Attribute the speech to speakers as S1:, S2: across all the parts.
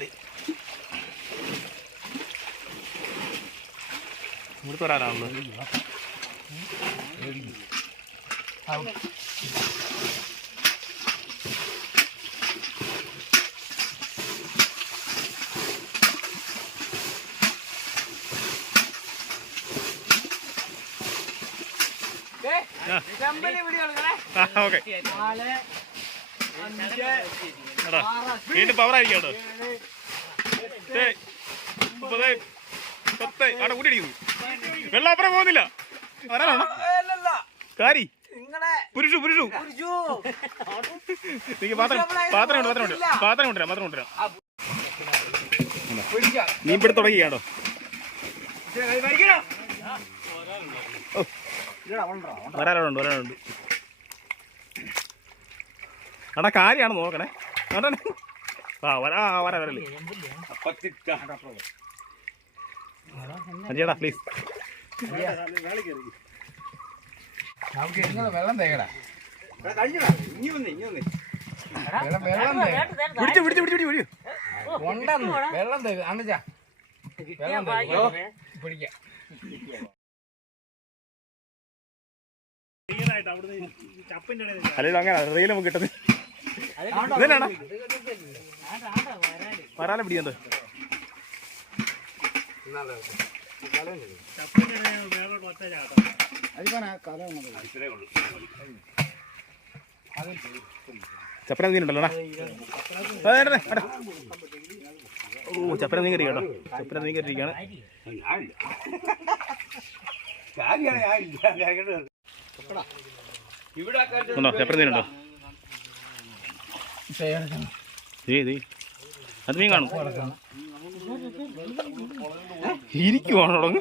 S1: പറഞ്ഞാൽ ഇങ്ങോട്ട് വരാനാണല്ലോ ഓക്കെ. വീണ്ടും പവറായിരിക്കും കേട്ടോ ഏയ്, മുപ്പത് പത്ത്. അവിടെ കൂട്ടിയിരിക്കുന്നു വെള്ളം അപ്പുറം പോകുന്നില്ല. ആരാണോ? കാരി. പുരുഷു പുരുഷു. എനിക്ക് പാത്രം പാത്രം ഉണ്ട് പാത്രം ഉണ്ട്. പാത്രം കൊണ്ടുവരാം പാത്രം കൊണ്ടുവരാം. പിടി തുടങ്ങിയാണോ വരാനുണ്ട് വരാനുണ്ട് എടാ കാര്യമാണ് നോക്കണേ. നോക്കണേ ആ വരാ. ആ, വരാ വരല്ലേ അജിയടാ പ്ലീസ്
S2: നമുക്ക് ഇങ്ങനെ വെള്ളം തേക്കടാ വെള്ളം വെള്ളം തേക്കണം
S1: പിടിച്ചു പിടിച്ചു പിടിച്ചു പിടിച്ചു
S2: ഉണ്ടെന്ന് വെള്ളം തേക്ക് അന്നച്ചാ വെള്ളം പിടിക്കാം
S1: അല്ലെങ്കിൽ അങ്ങനെ റീലും കിട്ടുന്നു കിട്ടുന്നത് ഇതന്നെയാണോ? വരാലെ പിടിക്കുന്നത് ചപ്പന നീനുണ്ടല്ലോ ഓ ചപ്പന നീ കയറി കേട്ടോ. ചപ്പന നീ കയറിയിരിക്കുകയാണ്. ഇവിടെ ചപ്പന നീനുണ്ടോ അത് മീൻ കാണും. ഇരിക്കുവാണോ തുടങ്ങ്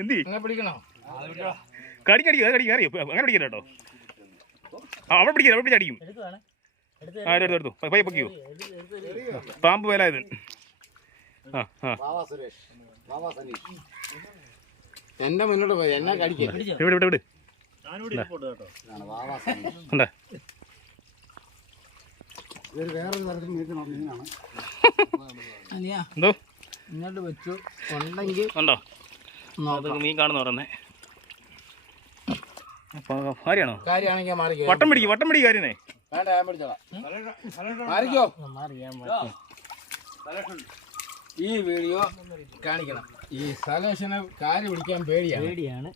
S1: എന്തി?
S2: അങ്ങനെ പിടിക്കണോ
S1: കടിക്കടിക്കും അത് കടിക്കും അറിയോ അങ്ങനെ പിടിക്കില്ല കേട്ടോ. അവിടെ പിടിക്കില്ല അവിടെ പിടിച്ചടിക്കും ആ എടുത്തു എടുത്തു. പയ്യ പൊക്കിയോ പാമ്പ് വേലായത് ആ ആ.
S2: എന്റെ മുന്നോട്ട് പോയി. എന്നെ കടിക്കും?
S1: ഇവിടെ ഇവിടെ ഇവിടെ ഉണ്ടാ? എന്തോ?
S2: ഇങ്ങോട്ട് വെച്ചു ഉണ്ടെങ്കിൽ
S1: ഉണ്ടോ? അത് മീൻ കാണുന്ന
S2: കാര്യമാണെങ്കിൽ മാറിക്കോ.
S1: വട്ടം പിടിക്കും വട്ടം പിടിക്കും കാര്യനെ
S2: വേണ്ട ഞാൻ പിടിച്ചോളാം. മാറിക്കോ. ഈ വീഡിയോ കാണിക്കണം. ഈ സലേഷന് കാര്യം പിടിക്കാൻ പേടിയാണ്.
S3: പേടിയാണ്.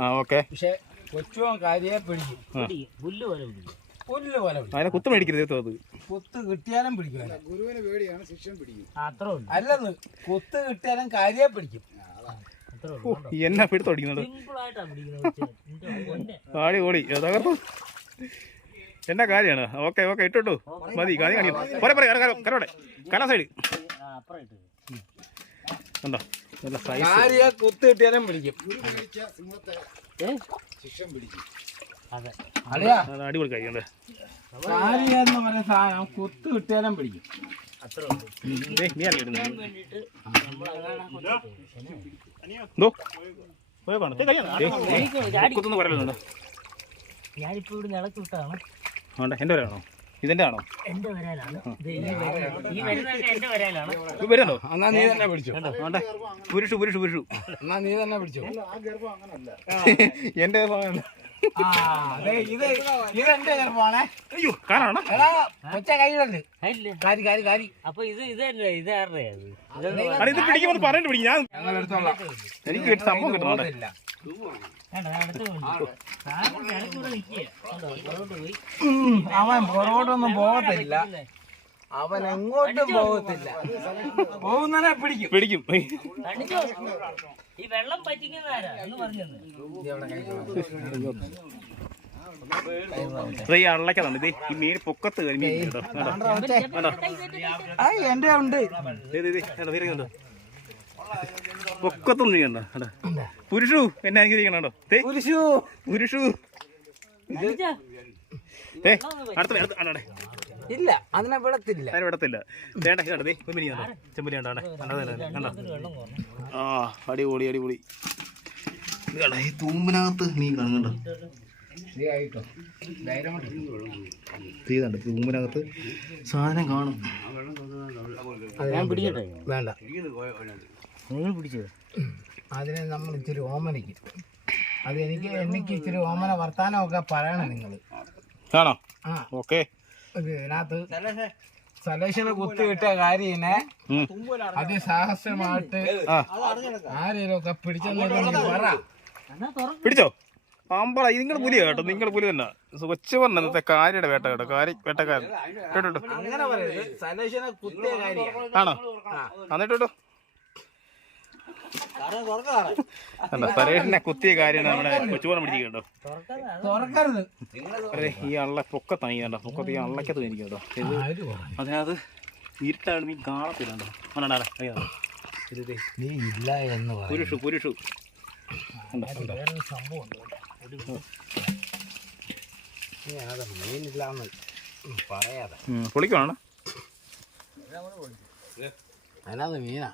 S1: ആ ഓക്കെ.
S2: പക്ഷെ കൊച്ചുവൻ കാര്യയെ പിടിക്കും.
S3: പുല്ല് പോലെ പിടിക്കും.
S2: പുല്ല് പോലെ പിടിക്കും.
S1: അതിനെ കുത്തു മേടിക്കരുത് അത്.
S2: കുത്ത് കിട്ടിയാലും പിടിക്കും. അവനെ.
S3: അത്ര ഉള്ളു.
S2: അല്ലെന്ന് കുത്ത് കിട്ടിയാലും കാര്യയെ പിടിക്കും.
S1: എന്നാ പിടുത്തം അടിക്കുന്നത്?
S3: സിമ്പിൾ ആയിട്ടാ പിടിക്കുന്നത്
S1: ആടി ഓടി. തകർത്തു? എന്നാ കാര്യമാണ്? ഓക്കെ ഓക്കെ ഇട്ടു മതി കാര്യം കാണിക്കാം. പോരെ പോരെ കരോടെ കര സൈഡ്. ഉണ്ടോ നല്ല സൈസ്
S2: കുത്ത് കിട്ടിയാലും പിടിക്കും.
S3: അതെ.
S2: അല്ലയാ
S1: അത് അടിപൊളി കഴിക്കണ്ടേ
S2: കാര്യ എന്ന് പറയുന്ന സാധനം കുത്ത് കിട്ടിയാലും പിടിക്കും.
S1: കുത്തുന്ന പറയലുണ്ടോ
S3: ഞാനിപ്പോ ഇവിടെ ഇളക്കി വിട്ടതാണ്.
S1: എന്റെ വരാണോ ഇതെന്റെ ആണോ? വരുന്നുണ്ടോ?
S2: എന്നാ നീ തന്നെ പിടിച്ചു.
S1: പുരുഷു പുരുഷു പുരുഷു.
S2: എന്നാ നീ തന്നെ പിടിച്ചു. എന്റെ ഇത് ഇതെന്റെ
S1: അയ്യോ
S2: എടാ കൊച്ച കൈയിലുണ്ട്
S3: ഇല്ല
S2: കാരി കാരി കാരി.
S3: അപ്പൊ ഇത് ഇത് തന്നെ ഇത് ആരുടെ അത്?
S1: ഇത് പിടിക്കുമ്പോൾ പിടിക്കും. ഞാൻ
S2: ഞങ്ങൾ എടുത്തോളാം
S1: എനിക്ക് കിട്ടിയ സംഭവം
S2: അവൻ പുറകോട്ടൊന്നും പോകത്തില്ല. അവൻ എങ്ങോട്ടും പോകത്തില്ല. പോകുന്ന പിടിക്കും.
S1: പിടിക്കും.
S3: ഈ വെള്ളം
S1: ഈ അള്ളക്കതാണ്. ഇത് ഈ മീൻ പൊക്കത്ത്
S2: എന്റെ ഉണ്ട്.
S1: കണ്ടോ, തീരുന്നുണ്ടോ? പൊക്കത്തൊന്നും ചെയ്യണ്ട പുരുഷു എന്നെ അനുഗ്രഹിക്കണോ പുരുഷു.
S3: കണ്ടിച്ചോ?
S1: ഏ അടുത്ത അടുത്ത ആണേ
S2: ഇല്ല അതിനെ വിടത്തില്ല.
S1: അതിനെ വിടത്തില്ല. വേണ്ട കണ്ടേ ചെമ്പലി കണ്ടോ ചെമ്പലി കണ്ടോ കണ്ടോ? ആ അടിപൊളി അടിപൊളി. കണ്ടോ ഈ തൂമ്പിനകത്ത് നീ കാണുന്നുണ്ടോ തീതുണ്ട് തൂമ്പിനകത്ത് സാധനം കാണും.
S3: ഞാൻ പിടിക്കട്ടെ?
S2: വേണ്ട.
S3: നിങ്ങൾ പിടിച്ചത്.
S2: അതിനെ നമ്മൾ ഇച്ചിരി ഓമനിക്കും അത് എനിക്ക് എനിക്ക് ഇച്ചിരി ഓമന വർത്താനമൊക്കെ പറയണം നിങ്ങൾ
S1: ആണോ?
S2: ആ.
S1: ഓക്കെ.
S2: ഇതിനകത്ത് സലേഷന് കിട്ടിയ കാര്യനെ. അതിസാഹസ്യമായിട്ട്
S1: ആ
S2: ആരെയും ഒക്കെ പിടിച്ചെന്നു പറ.
S1: പിടിച്ചോ? പാമ്പള നിങ്ങൾ പുലിയാ കേട്ടോ. നിങ്ങൾ പുലി തന്നെ. കൊച്ചു പറഞ്ഞ കാരിയുടെ വേട്ട കേട്ടോ. കാരി വേട്ടക്കാരൻ. കേട്ടോ ആണോ? എന്നിട്ട് പരേഷിനെ കുത്തിയ കാര്യം നമ്മുടെ കൊച്ചുപോലെ പിടിച്ചിട്ടുണ്ടോ ഈ അള്ള പൊക്കത്തായി കേട്ടോ പൊക്കത്ത് ഈ അള്ളക്കത്ത് എനിക്ക് കേട്ടോ ഇത്? അതിനകത്ത് ഇരുട്ടാണ് നീ കാണത്തില്ല കേട്ടോ അന്നാടാ അയ്യോ ഇത് ദേ,
S2: നീ ഇല്ല എന്ന്
S1: പുരുഷു. പുരുഷു
S2: സംഭവം മീനില്ലാന്ന് പറയാതെ
S1: പൊളിക്കുവാണ്?
S2: അതിനകത്ത് മീനാ.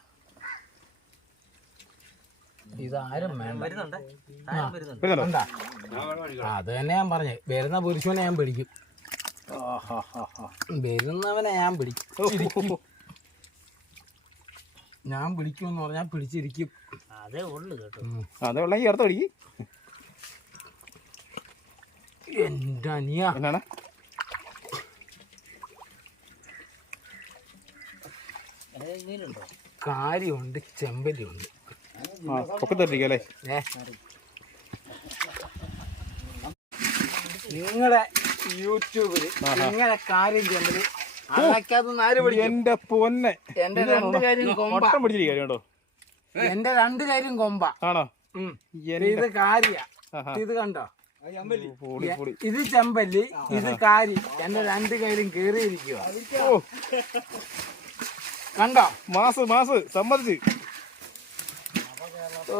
S2: ഇതാരും വേണ്ട.
S3: വരുന്നുണ്ട്?
S2: അത് തന്നെ ഞാൻ പറഞ്ഞു. വരുന്ന പുരുഷനെ ഞാൻ പിടിക്കും. വരുന്നവനെ ഞാൻ പിടിക്കും. ഞാൻ പിടിക്കും എന്ന് പറഞ്ഞാൽ പിടിച്ചിരിക്കും.
S3: അതേ ഉള്ളു കേട്ടോ.
S1: അതേ ഉള്ള ഈ അടുത്ത് പിടിക്ക്.
S2: എന്റെ അനിയ.
S1: എന്നാണ്?
S2: കാര്യമുണ്ട് ചെമ്പലിയുണ്ട്
S1: ആ അല്ലേ?
S2: നിങ്ങളെ യൂട്യൂബിൽ നിങ്ങളെ കാര്യം ആര് പിടിക്കും.
S1: എന്റെ പൊന്നെ.
S2: എന്റെ രണ്ട് കാര്യം കൊമ്പ.
S1: കേട്ടോ
S2: എന്റെ രണ്ട് കാര്യം കൊമ്പ.
S1: ആണോ?
S2: ഇത് കാര്യ. ഇത് കണ്ടോ? ഇത് ചെമ്പല്ലി ഇത് കാരി. എന്റെ രണ്ട് കയ്യിലും കേറിയിരിക്കുക കണ്ടോ?
S1: Mass mass. സമ്മതിച്ച്. ഓ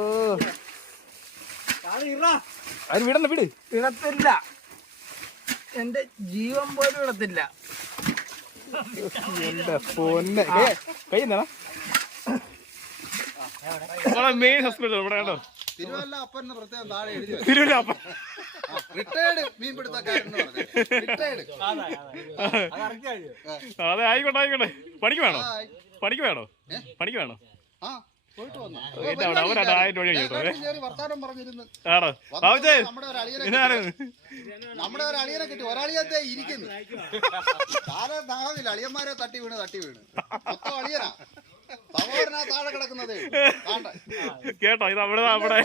S1: അത് വിടണ്ട വിട്.
S2: ഇടത്തില്ല എന്റെ ജീവൻ പോലും ഇടത്തില്ല
S1: എന്റെ പൊന്നെ. കൈ എന്താണ് മെയിൻ ഹോസ്പിറ്റൽ ഇവിടെ കേട്ടോ.
S4: തിരുവല്ല അപ്പൻ എന്ന് പ്രത്യേകം താഴെ എഴുതി വെച്ചു.
S1: തിരുവല്ല അപ്പൻ.
S4: റിട്ടയർഡ് മീൻപിടുത്തക്കാരൻ
S1: അതെ ആയിക്കോട്ടെ ആയിക്കോട്ടെ. പണിക്ക് വേണോ? പണിക്ക് വേണോ? പണിക്ക് വേണോ?
S4: ആ.
S1: രൂപ?
S4: വർത്താനം പറഞ്ഞിരുന്നു. നമ്മുടെ ഒരു അളിയനെ കിട്ടി. ഒരളിയത്തെ ഇരിക്കുന്നു. താരെ നാവില്ല അളിയന്മാരെ തട്ടി വീണ് തട്ടി വീണ്. മൊത്തം അളിയനാ. സഹോദരനാ താഴെ കിടക്കുന്നതേ. താണ്ട
S1: കേട്ടോ ഇത് അവിടെ അവിടെ.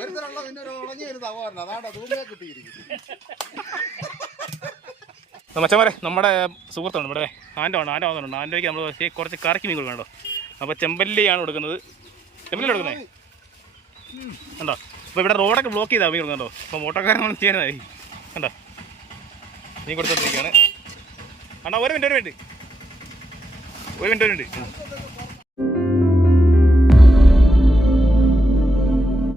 S4: ഒരുത്തരുള്ള പിന്നെ ഒരു ഉളഞ്ഞ ഒരു സഹോദരനാ. താണ്ട ദൂരെ കിട്ടിയിരിക്കുന്നു
S1: മച്ചന്മാരെ നമ്മുടെ സുഹൃത്തുണ്ട് ഇവിടെ. ആന്റെ ആണ് ആന്റെ വന്നിട്ടുണ്ട്. ആന്റെക്ക് നമ്മൾ കുറച്ച് കറക്കി മീൻ കൊടുക്കണം കേട്ടോ. അപ്പോൾ ചെമ്പല്ലിയാണ് കൊടുക്കുന്നത്. കൊടുക്കുന്നത് കണ്ടോ? അപ്പോൾ ഇവിടെ റോഡൊക്കെ ബ്ലോക്ക് ചെയ്താൽ മീൻ കൊടുക്കുന്നുണ്ടോ അപ്പോൾ മോട്ടോക്കാരൻ ചെയ്യാനായി കണ്ടോ? നീ കൊടുത്തോണ്ടിരിക്കുകയാണ് അണ്ണാ ഒരു മിനിറ്റ് ഒരു മിനിറ്റ്. ഒരു മിനിറ്റ് ഒരു മിനിറ്റ്.